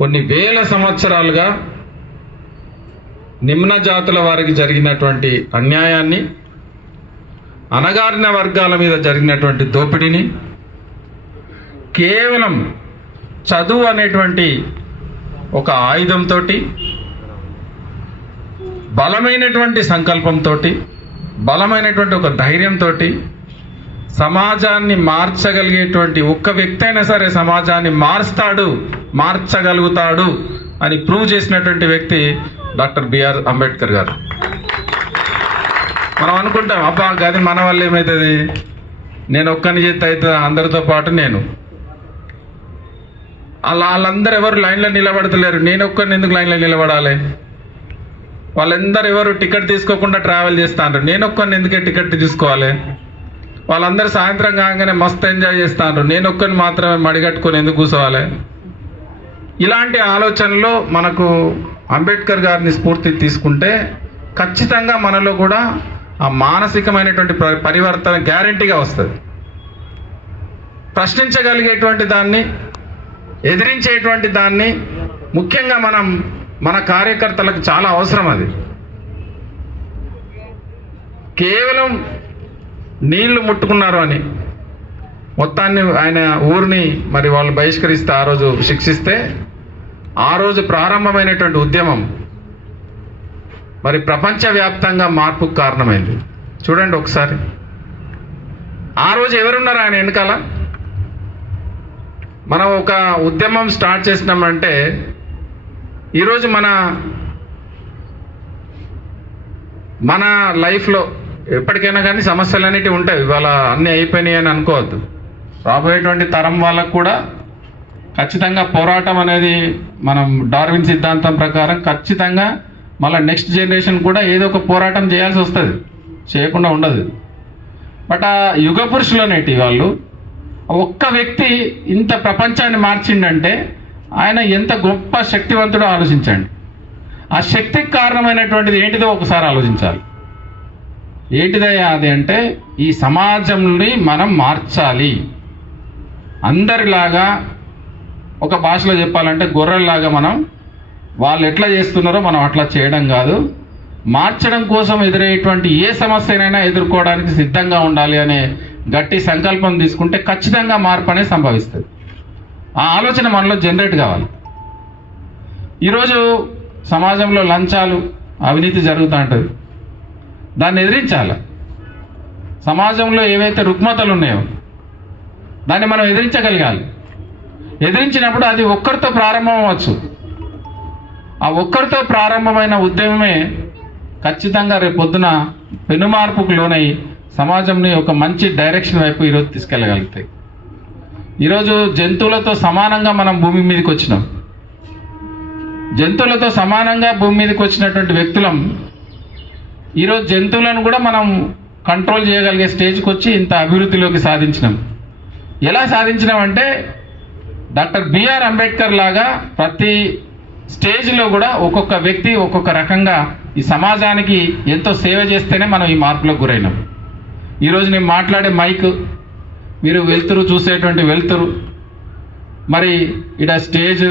కొన్ని వేల సంవత్సరాలుగా నిమ్న జాతుల వారికి జరిగినటువంటి అన్యాయాన్ని, అణగారిన వర్గాల మీద జరిగినటువంటి దోపిడీని కేవలం చదువు అనేటువంటి ఒక ఆయుధంతో, బలమైనటువంటి సంకల్పంతో, బలమైనటువంటి ఒక ధైర్యంతో సమాజాన్ని మార్చగలిగేటువంటి ఒక్క వ్యక్తి అయినా సరే సమాజాన్ని మార్చగలుగుతాడు అని ప్రూవ్ చేసినటువంటి వ్యక్తి డాక్టర్ బిఆర్ అంబేద్కర్ గారు. మనం అనుకుంటాం, అబ్బా గది మన వల్ల ఏమవుతుంది, నేను ఒక్కని చేతి అవుతుంది అందరితో పాటు నేను. వాళ్ళందరూ ఎవరు లైన్లో నిలబడతలేరు, నేను ఒక్కరిని ఎందుకు లైన్లో నిలబడాలి? వాళ్ళందరూ ఎవరు టికెట్ తీసుకోకుండా ట్రావెల్ చేస్తాను, నేను ఒక్కరిని ఎందుకే టికెట్ తీసుకోవాలి? వాళ్ళందరూ సాయంత్రం కాగానే మస్తు ఎంజాయ్ చేస్తాను, నేను ఒక్కరిని మాత్రమే మడిగట్టుకొని ఎందుకు కూర్చోవాలి? ఇలాంటి ఆలోచనలో మనకు అంబేద్కర్ గారిని స్ఫూర్తి తీసుకుంటే ఖచ్చితంగా మనలో కూడా ఆ మానసికమైనటువంటి పరివర్తన గ్యారంటీగా వస్తుంది. ప్రశ్నించగలిగేటువంటి దాన్ని, ఎదిరించేటువంటి దాన్ని ముఖ్యంగా మన కార్యకర్తలకు చాలా అవసరం. అది కేవలం నీళ్లు ముట్టుకున్నారు అని మొత్తాన్ని ఆయన ఊరిని మరి వాళ్ళు బహిష్కరిస్తే, ఆ రోజు శిక్షిస్తే, ఆ రోజు ప్రారంభమైనటువంటి ఉద్యమం మరి ప్రపంచవ్యాప్తంగా మార్పుకు కారణమైంది. చూడండి ఒకసారి, ఆ రోజు ఎవరున్నారు ఆయన వెనకాల? మనం ఒక ఉద్యమం స్టార్ట్ చేసినామంటే ఈరోజు మన లైఫ్లో ఎప్పటికైనా కానీ సమస్యలు అనేటివి ఉంటాయి. ఇవాళ అన్నీ అయిపోయినాయి అని అనుకోవద్దు. రాబోయేటువంటి తరం వాళ్ళకు కూడా ఖచ్చితంగా పోరాటం అనేది మనం డార్విన్ సిద్ధాంతం ప్రకారం ఖచ్చితంగా మళ్ళీ నెక్స్ట్ జనరేషన్ కూడా ఏదో ఒక పోరాటం చేయాల్సి వస్తుంది, చేయకుండా ఉండదు. బట్ ఆ యుగ పురుషులు అనేటి వాళ్ళు ఒక్క వ్యక్తి ఇంత ప్రపంచాన్ని మార్చిండంటే ఆయన ఎంత గొప్ప శక్తివంతుడో ఆలోచించండి. ఆ శక్తికి కారణమైనటువంటిది ఏంటిదో ఒకసారి ఆలోచించాలి. ఏంటిదయ్యా అది అంటే, ఈ సమాజంని మనం మార్చాలి. అందరిలాగా ఒక భాషలో చెప్పాలంటే గొర్రెల్లాగా మనం వాళ్ళు ఎట్లా చేస్తున్నారో మనం అట్లా చేయడం కాదు, మార్చడం కోసం ఎదురయ్యేటువంటి ఏ సమస్యనైనా ఎదుర్కోవడానికి సిద్ధంగా ఉండాలి అనే గట్టి సంకల్పం తీసుకుంటే ఖచ్చితంగా మార్పు అనేది సంభవిస్తుంది. ఆ ఆలోచన మనలో జనరేట్ కావాలి. ఈరోజు సమాజంలో లంచాలు, అవినీతి జరుగుతూ ఉంటుంది, దాన్ని ఎదిరించాలి. సమాజంలో ఏవైతే రుగ్మతలు ఉన్నాయో దాన్ని మనం ఎదిరించగలగాలి. ఎదిరించినప్పుడు అది ఒక్కరితో ప్రారంభం అవ్వచ్చు. ఆ ఒక్కరితో ప్రారంభమైన ఉద్యమమే ఖచ్చితంగా రేపు పొద్దున పెనుమార్పుకు లోనై సమాజంని ఒక మంచి డైరెక్షన్ వైపు ఈరోజు తీసుకెళ్ళగలుగుతాయి. ఈరోజు జంతువులతో సమానంగా మనం భూమి మీదకి వచ్చినాం. జంతువులతో సమానంగా భూమి మీదకి వచ్చినటువంటి వ్యక్తులం ఈరోజు జంతువులను కూడా మనం కంట్రోల్ చేయగలిగే స్టేజ్కి వచ్చి ఇంత అభివృద్ధిలోకి సాధించినాం. ఎలా సాధించినామంటే డాక్టర్ బిఆర్ అంబేద్కర్ లాగా ప్రతి స్టేజ్లో కూడా ఒక్కొక్క వ్యక్తి ఒక్కొక్క రకంగా ఈ సమాజానికి ఎంతో సేవ చేస్తేనే మనం ఈ మార్పులకు గురైనాం. ఈరోజు నేను మాట్లాడే మైక్, మీరు వెళ్తురు చూసేటువంటి వెళ్తురు, మరి ఇడ స్టేజ్,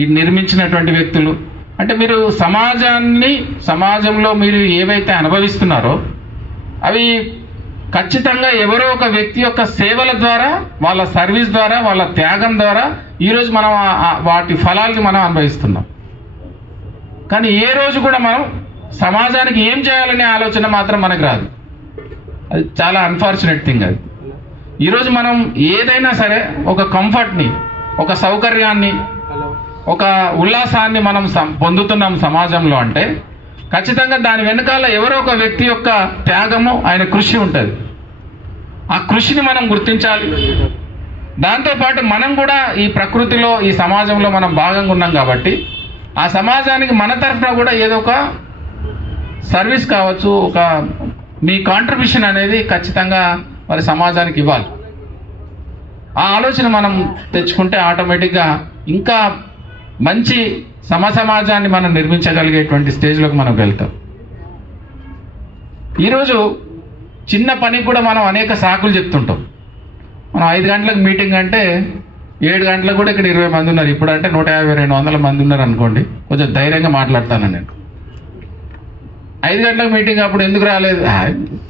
ఇది నిర్మించినటువంటి వ్యక్తులు, అంటే మీరు సమాజంలో మీరు ఏవైతే అనుభవిస్తున్నారో అవి ఖచ్చితంగా ఎవరో ఒక వ్యక్తి యొక్క సేవల ద్వారా, వాళ్ళ సర్వీస్ ద్వారా, వాళ్ళ త్యాగం ద్వారా ఈరోజు మనం వాటి ఫలాల్ని మనం అనుభవిస్తున్నాం. కానీ ఏ రోజు కూడా మనం సమాజానికి ఏం చేయాలనే ఆలోచన మాత్రం మనకు రాదు. అది చాలా అన్ఫార్చునేట్ థింగ్. అది ఈరోజు మనం ఏదైనా సరే ఒక కంఫర్ట్ని, ఒక సౌకర్యాన్ని, ఒక ఉల్లాసాన్ని మనం పొందుతున్నాం సమాజంలో అంటే ఖచ్చితంగా దాని వెనకాల ఎవరో ఒక వ్యక్తి యొక్క త్యాగము, ఆయన కృషి ఉంటుంది. ఆ కృషిని మనం గుర్తించాలి. దాంతోపాటు మనం కూడా ఈ ప్రకృతిలో, ఈ సమాజంలో మనం భాగంగా ఉన్నాం కాబట్టి ఆ సమాజానికి మన తరఫున కూడా ఏదో ఒక సర్వీస్ కావచ్చు, ఒక మీ కాంట్రిబ్యూషన్ అనేది ఖచ్చితంగా మరి సమాజానికి ఇవ్వాలి. ఆ ఆలోచన మనం తెచ్చుకుంటే ఆటోమేటిక్గా ఇంకా మంచి సమాజాన్ని మనం నిర్మించగలిగేటువంటి స్టేజ్లోకి మనం వెళ్తాం. ఈరోజు చిన్న పనికి కూడా మనం అనేక సాకులు చెప్తుంటాం. మనం 5 గంటలకు మీటింగ్ అంటే 7 గంటలకు కూడా ఇక్కడ 20 మంది ఉన్నారు. ఇప్పుడు అంటే 150-200 మంది ఉన్నారు అనుకోండి, కొంచెం ధైర్యంగా మాట్లాడతాను నేను. 5 గంటలకు మీటింగ్ అప్పుడు ఎందుకు రాలేదు?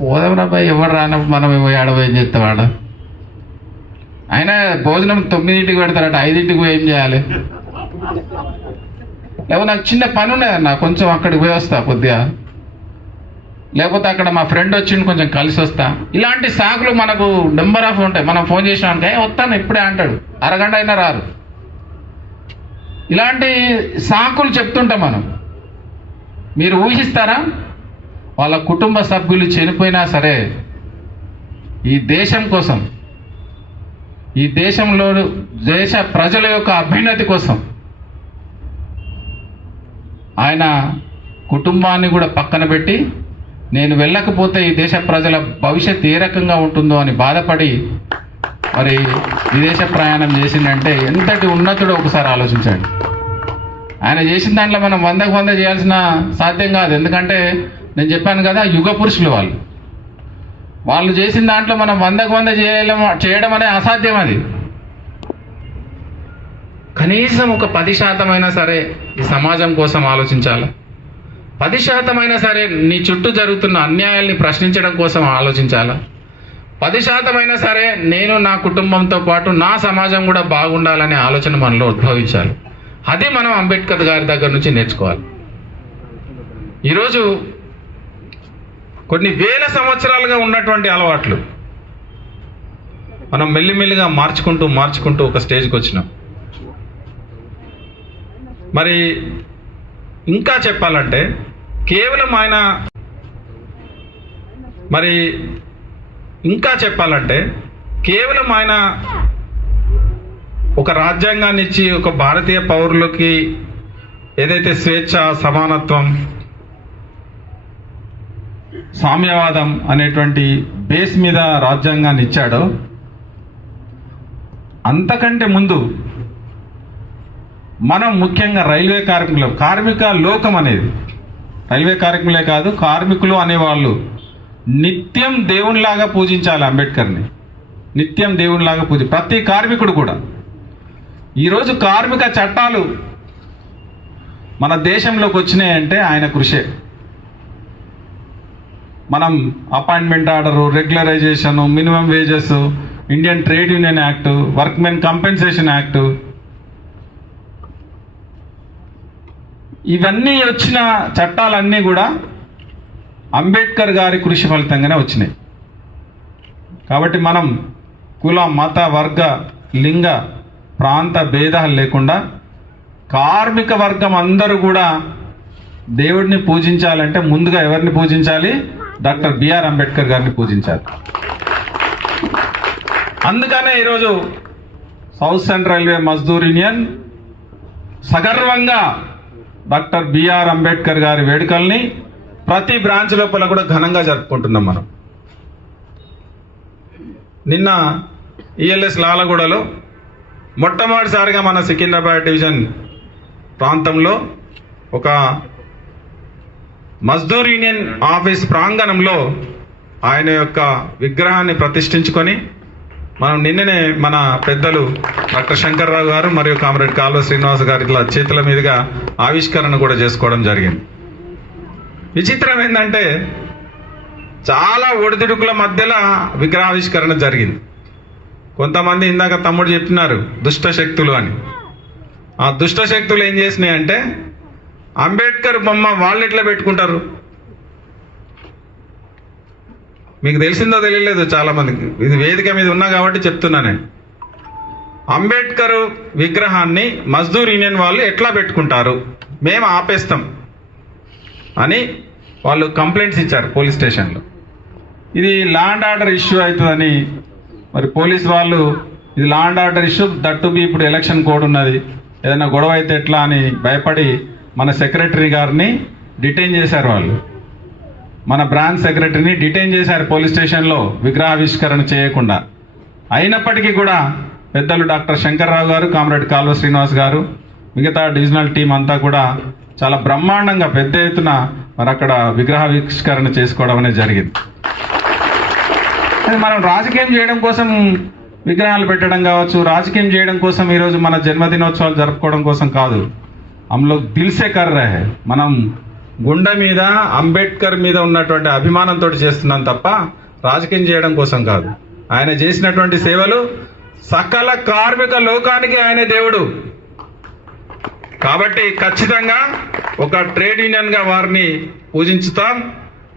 పోదాం రాబాయ్, ఎవరు రానప్పుడు మనం ఏం చేస్తాం ఆడ. అయినా భోజనం 9ంటికి పెడతారట, 5ంటికి పోయి ఏం చేయాలి? లేకపోతే నాకు చిన్న పని ఉన్నదన్న, కొంచెం అక్కడికి పోయి వస్తా కొద్దిగా, లేకపోతే అక్కడ మా ఫ్రెండ్ వచ్చింది కొంచెం కలిసి వస్తా. ఇలాంటి సాకులు మనకు నెంబర్ ఆఫ్ ఉంటాయి. మనం ఫోన్ చేసినాక వస్తాను ఇప్పుడే అంటాడు, అరగంట అయినా రారు. ఇలాంటి సాకులు చెప్తుంటాం మనం. మీరు ఊహిస్తారా? వాళ్ళ కుటుంబ సభ్యులు చనిపోయినా సరే ఈ దేశం కోసం, ఈ దేశంలో దేశ ప్రజల యొక్క అభ్యున్నతి కోసం ఆయన కుటుంబాన్ని కూడా పక్కన పెట్టి, నేను వెళ్ళకపోతే ఈ దేశ ప్రజల భవిష్యత్ ఏ రకంగా ఉంటుందో అని బాధపడి మరి విదేశ ప్రయాణం చేసిందంటే ఎంతటి ఉన్నతుడో ఒకసారి ఆలోచించండి. ఆయన చేసిన దాంట్లో మనం 100కు 100 చేయాల్సిన సాధ్యం కాదు. ఎందుకంటే నేను చెప్పాను కదా, యుగ పురుషులు వాళ్ళు చేసిన దాంట్లో మనం 100కు 100 చేయడం అనేది అసాధ్యం. అది కనీసం ఒక 10% అయినా సరే ఈ సమాజం కోసం ఆలోచించాలి. 10% అయినా సరే నీ చుట్టూ జరుగుతున్న అన్యాయాల్ని ప్రశ్నించడం కోసం ఆలోచించాలా. 10% అయినా సరే నేను నా కుటుంబంతో పాటు నా సమాజం కూడా బాగుండాలనే ఆలోచన మనలో ఉద్భవించాలి. అది మనం అంబేద్కర్ గారి దగ్గర నుంచి నేర్చుకోవాలి. ఈరోజు కొన్ని వేల సంవత్సరాలుగా ఉన్నటువంటి అలవాట్లు మనం మెల్లిమెల్లిగా మార్చుకుంటూ ఒక స్టేజ్కి వచ్చినాం. మరి ఇంకా చెప్పాలంటే కేవలం ఆయన ఒక రాజ్యాంగాన్ని ఇచ్చి ఒక భారతీయ పౌరులకి ఏదైతే స్వేచ్ఛ, సమానత్వం, సామ్యవాదం అనేటువంటి బేస్ మీద రాజ్యాంగాన్ని ఇచ్చాడో, అంతకంటే ముందు మనం ముఖ్యంగా రైల్వే కార్మిక లోకం అనేది, రైల్వే కార్మికులే కాదు కార్మికులు అనేవాళ్ళు నిత్యం దేవునిలాగా పూజించాలి అంబేద్కర్ని. నిత్యం దేవునిలాగా ప్రతి కార్మికుడు కూడా. ఈరోజు కార్మిక చట్టాలు మన దేశంలోకి వచ్చినాయంటే ఆయన కృషే. మనం appointment order, రెగ్యులరైజేషను, minimum wages, Indian trade union act, workmen compensation act, ఇవన్నీ వచ్చిన చట్టాలన్నీ కూడా అంబేద్కర్ గారి కృషి ఫలితంగానే వచ్చినాయి. కాబట్టి మనం కుల, మత, వర్గ, లింగ, ప్రాంత భేదాలు లేకుండా కార్మిక వర్గం అందరూ కూడా దేవుడిని పూజించాలంటే ముందుగా ఎవరిని పూజించాలి? డాక్టర్ బిఆర్ అంబేద్కర్ గారిని పూజించాలి. అందుకనే ఈరోజు south central railway Mazdoor union సగర్వంగా డాక్టర్ బిఆర్ అంబేద్కర్ గారి వేడుకల్ని ప్రతి బ్రాంచ్ లోపల కూడా ఘనంగా జరుపుకుంటున్నాం మనం. నిన్న ఈఎల్ఎస్ లాలగూడలో మొట్టమొదటిసారిగా మన సికింద్రాబాద్ డివిజన్ ప్రాంతంలో ఒక మజ్దూర్ యూనియన్ ఆఫీస్ ప్రాంగణంలో ఆయన యొక్క విగ్రహాన్ని ప్రతిష్ఠించుకొని మనం నిన్ననే మన పెద్దలు డాక్టర్ శంకర్రావు గారు మరియు కామ్రేడ్ కాల్వ శ్రీనివాస్ గారి చేతుల మీదుగా ఆవిష్కరణ కూడా చేసుకోవడం జరిగింది. విచిత్రం ఏంటంటే చాలా ఒడిదుడుకుల మధ్యలో విగ్రహావిష్కరణ జరిగింది. కొంతమంది ఇందాక తమ్ముడు చెప్పినారు దుష్ట శక్తులు అని. ఆ దుష్ట శక్తులు ఏం చేసినాయంటే అంబేద్కర్ బొమ్మ వాళ్ళు ఎట్లా పెట్టుకుంటారు? మీకు తెలిసిందో తెలియలేదు చాలా మందికి, ఇది వేదిక మీద ఉన్నా కాబట్టి చెప్తున్నా నేను. అంబేద్కర్ విగ్రహాన్ని మజ్దూర్ యూనియన్ వాళ్ళు ఎట్లా పెట్టుకుంటారు, మేము ఆపేస్తాం అని వాళ్ళు కంప్లైంట్స్ ఇచ్చారు పోలీస్ స్టేషన్లో. ఇది లా అండ్ ఆర్డర్ ఇష్యూ అవుతుందని మరి పోలీస్ వాళ్ళు, ఇది law and order issue, that be ఇప్పుడు ఎలక్షన్ కోడ్ ఉన్నది, ఏదైనా గొడవ అయితే ఎట్లా అని భయపడి మన సెక్రటరీ గారిని డిటైన్ చేశారు. వాళ్ళు మన బ్రాంచ్ సెక్రటరీని డిటైన్ చేశారు పోలీస్ స్టేషన్లో విగ్రహావిష్కరణ చేయకుండా. అయినప్పటికీ కూడా పెద్దలు డాక్టర్ శంకర్రావు గారు, కామ్రేడ్ కాల్వ శ్రీనివాస్ గారు, మిగతా డివిజనల్ టీం అంతా కూడా చాలా బ్రహ్మాండంగా పెద్ద ఎత్తున మరి అక్కడ విగ్రహావిష్కరణ చేసుకోవడం అనేది జరిగింది. అది మనం రాజకీయం చేయడం కోసం విగ్రహాలు పెట్టడం కావచ్చు, రాజకీయం చేయడం కోసం ఈరోజు మన జన్మదినోత్సవాలు జరుపుకోవడం కోసం కాదు. हम लोग दिल से कर रहे हैं. మనం గుండె మీద అంబేద్కర్ మీద ఉన్నటువంటి అభిమానంతో చేస్తున్నాం తప్ప రాజకీయం చేయడం కోసం కాదు. ఆయన చేసినటువంటి సేవలు సకల కార్మిక లోకానికి ఆయన దేవుడు. కాబట్టి ఖచ్చితంగా ఒక ట్రేడ్ యూనియన్ గా వారిని పూజించుతాం,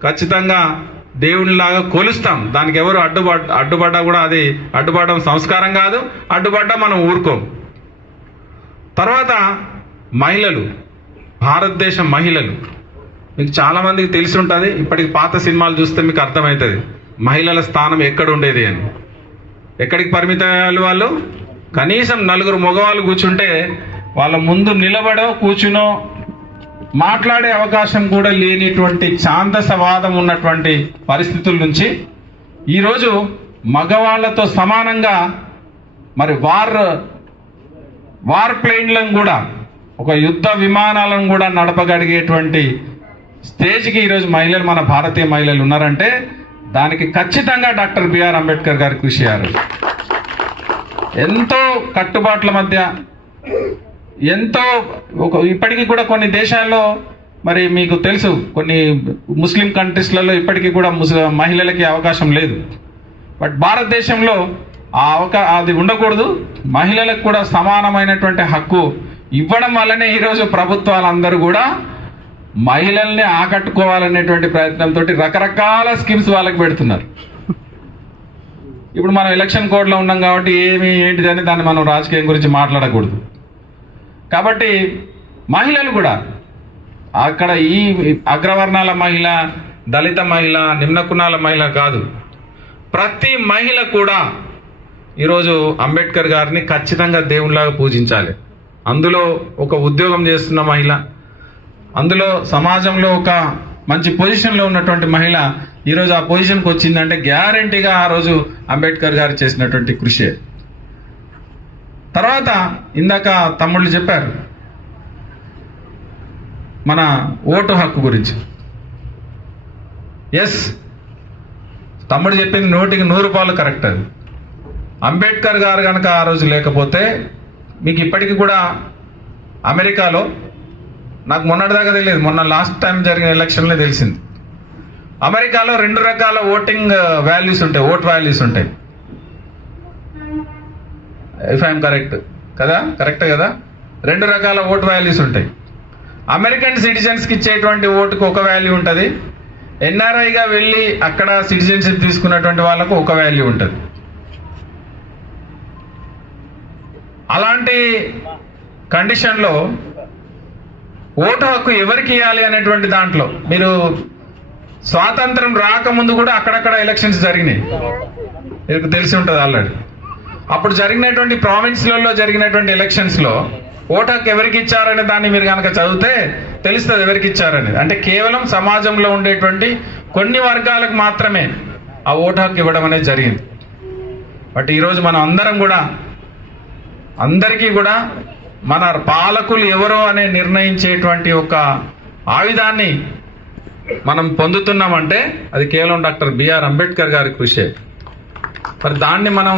ఖచ్చితంగా దేవునిలాగా కొలుస్తాం. దానికి ఎవరు అడ్డుపడ్డా కూడా అది అడ్డుపడడం సంస్కారం కాదు, అడ్డుపడ్డా మనం ఊరుకోం. తర్వాత మహిళలు, భారతదేశం మహిళలు మీకు చాలా మందికి తెలిసి ఉంటుంది. ఇప్పటికి పాత సినిమాలు చూస్తే మీకు అర్థమవుతుంది మహిళల స్థానం ఎక్కడ ఉండేది అని. ఎక్కడికి పరిమితాలు వాళ్ళు? కనీసం 4 మగవాళ్ళు కూర్చుంటే వాళ్ళ ముందు నిలబడో కూర్చునో మాట్లాడే అవకాశం కూడా లేనిటువంటి ఛాందసవాదం ఉన్నటువంటి పరిస్థితుల నుంచి ఈరోజు మగవాళ్లతో సమానంగా మరి వార్ ప్లేన్లను కూడా, ఒక యుద్ధ విమానాలను కూడా నడపగలిగేటువంటి స్టేజ్కి ఈరోజు మహిళలు, మన భారతీయ మహిళలు ఉన్నారంటే దానికి ఖచ్చితంగా డాక్టర్ బిఆర్ అంబేద్కర్ గారి కృషి చేయాలి. ఎంతో కట్టుబాట్ల మధ్య, ఎంతో ఇప్పటికీ కూడా కొన్ని దేశాల్లో మరి మీకు తెలుసు, కొన్ని ముస్లిం కంట్రీస్లలో ఇప్పటికీ కూడా మహిళలకి అవకాశం లేదు. బట్ భారతదేశంలో అది ఉండకూడదు. మహిళలకు కూడా సమానమైనటువంటి హక్కు ఇవ్వడం వల్లనే ఈరోజు ప్రభుత్వాలందరూ కూడా మహిళల్ని ఆకట్టుకోవాలనేటువంటి ప్రయత్నంతో రకరకాల స్కీమ్స్ వాళ్ళకి పెడుతున్నారు. ఇప్పుడు మనం ఎలక్షన్ కోడ్లో ఉన్నాం కాబట్టి ఏంటిదని దాన్ని మనం రాజకీయం గురించి మాట్లాడకూడదు. కాబట్టి మహిళలు కూడా అక్కడ ఈ అగ్రవర్ణాల మహిళ, దళిత మహిళ, నిమ్న కులాల మహిళ కాదు, ప్రతి మహిళ కూడా ఈరోజు అంబేద్కర్ గారిని ఖచ్చితంగా దేవునిలాగా పూజించాలి. అందులో ఒక ఉద్యోగం చేస్తున్న మహిళ, అందులో సమాజంలో ఒక మంచి పొజిషన్లో ఉన్నటువంటి మహిళ ఈరోజు ఆ పొజిషన్కి వచ్చిందంటే గ్యారంటీగా ఆ రోజు అంబేద్కర్ గారు చేసినటువంటి కృషి. తర్వాత ఇందాక తమ్ముళ్ళు చెప్పారు మన ఓటు హక్కు గురించి. ఎస్, తమ్ముడు చెప్పింది 100కి 100 కరెక్ట్. అది అంబేద్కర్ గారు కనుక ఆ రోజు లేకపోతే మీకు ఇప్పటికీ కూడా అమెరికాలో, నాకు మొన్నటిదాకా తెలియదు, మొన్న లాస్ట్ టైం జరిగిన ఎలక్షన్లో తెలిసింది, అమెరికాలో 2 రకాల ఓటింగ్ వాల్యూస్ ఉంటాయి, ఓట్ వాల్యూస్ ఉంటాయి. ఇఫ్ ఐఎమ్ కరెక్ట్ కదా, కరెక్ట్ కదా? 2 రకాల ఓట్ వాల్యూస్ ఉంటాయి. అమెరికన్ సిటిజన్స్కి ఇచ్చేటువంటి ఓటుకు ఒక వాల్యూ ఉంటుంది, ఎన్ఆర్ఐగా వెళ్ళి అక్కడ సిటిజన్షిప్ తీసుకున్నటువంటి వాళ్ళకు ఒక వాల్యూ ఉంటుంది. అలాంటి కండిషన్లో ఓటు హక్కు ఎవరికి ఇవ్వాలి అనేటువంటి దాంట్లో మీరు స్వాతంత్రం రాకముందు కూడా అక్కడక్కడ ఎలక్షన్స్ జరిగినాయి, మీకు తెలిసి ఉంటుంది ఆల్రెడీ. అప్పుడు జరిగినటువంటి ప్రావిన్స్లలో జరిగినటువంటి ఎలక్షన్స్లో ఓటు హక్కు ఎవరికి ఇచ్చారనే దాన్ని మీరు కనుక చదివితే తెలుస్తుంది ఎవరికి ఇచ్చారనేది. అంటే కేవలం సమాజంలో ఉండేటువంటి కొన్ని వర్గాలకు మాత్రమే ఆ ఓటు హక్కు ఇవ్వడం అనేది జరిగింది. బట్ ఈరోజు మనం అందరం కూడా, అందరికీ కూడా మన పాలకులు ఎవరో అనే నిర్ణయించేటువంటి ఒక ఆయుధాన్ని మనం పొందుతున్నామంటే అది కేవలం డాక్టర్ బిఆర్ అంబేద్కర్ గారి కృషి. మరి దాన్ని మనం